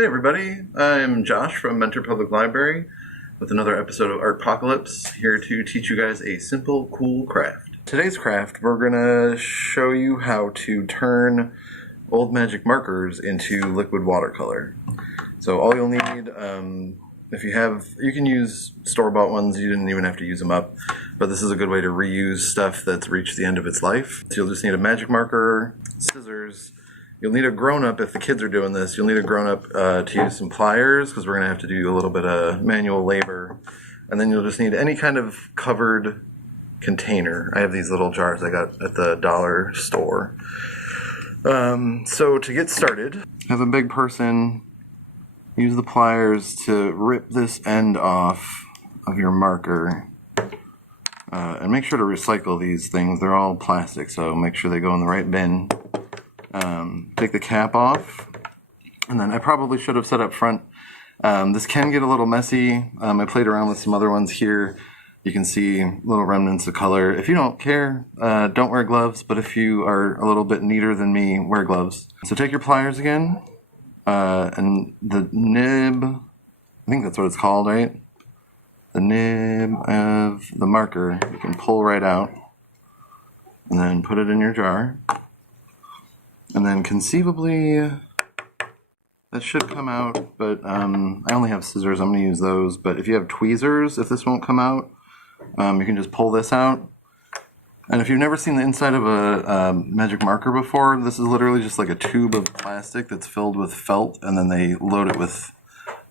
Hey everybody, I'm Josh from Mentor Public Library with another episode of Artpocalypse, here to teach you guys a simple, cool craft. Today's craft, we're going to show you how to turn old magic markers into liquid watercolor. So all you'll need, you can use store-bought ones, you didn't even have to use them up, but this is a good way to reuse stuff that's reached the end of its life. So you'll just need a magic marker, scissors. You'll need a grown-up, if the kids are doing this, you'll need a grown-up to use some pliers, because we're going to have to do a little bit of manual labor. And then you'll just need any kind of covered container. I have these little jars I got at the dollar store. So to get started, have a big person use the pliers to rip this end off of your marker. And make sure to recycle these things. They're all plastic, so make sure they go in the right bin. Take the cap off, and then I probably should have said up front, this can get a little messy. I played around with some other ones here. You can see little remnants of color. If you don't care, don't wear gloves, but if you are a little bit neater than me, wear gloves. So take your pliers again, and the nib, I think that's what it's called, right? The nib of the marker, you can pull right out, and then put it in your jar. And then conceivably, that should come out, but I only have scissors, I'm going to use those. But if you have tweezers, if this won't come out, you can just pull this out. And if you've never seen the inside of a magic marker before, this is literally just like a tube of plastic that's filled with felt, and then they load it with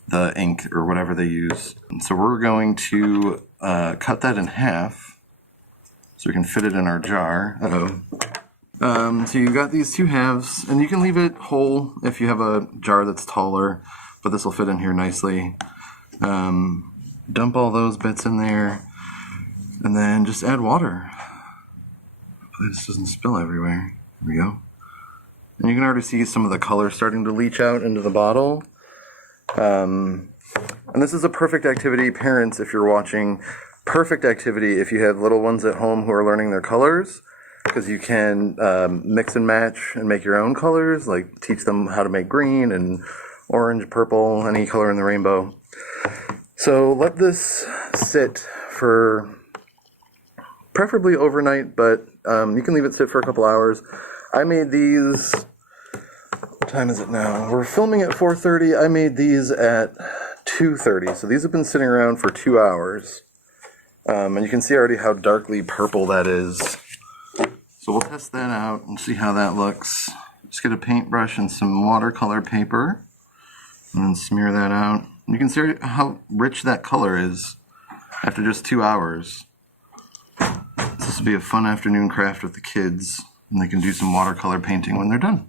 the ink or whatever they use. And so we're going to cut that in half so we can fit it in our jar. So you've got these two halves, and you can leave it whole if you have a jar that's taller, but this will fit in here nicely. Dump all those bits in there, and then just add water. Hopefully this doesn't spill everywhere. There we go. And you can already see some of the color starting to leach out into the bottle. And this is a perfect activity, parents, if you're watching. Perfect activity if you have little ones at home who are learning their colors. Because you can mix and match and make your own colors, like teach them how to make green and orange, purple, any color in the rainbow. So let this sit for preferably overnight, but you can leave it sit for a couple hours. I made these, what time is it now? We're filming at 4:30. I made these at 2:30, so these have been sitting around for 2 hours. And you can see already how darkly purple that is. So we'll test that out and see how that looks. Just get a paintbrush and some watercolor paper and then smear that out. You can see how rich that color is after just 2 hours. This will be a fun afternoon craft with the kids, and they can do some watercolor painting when they're done.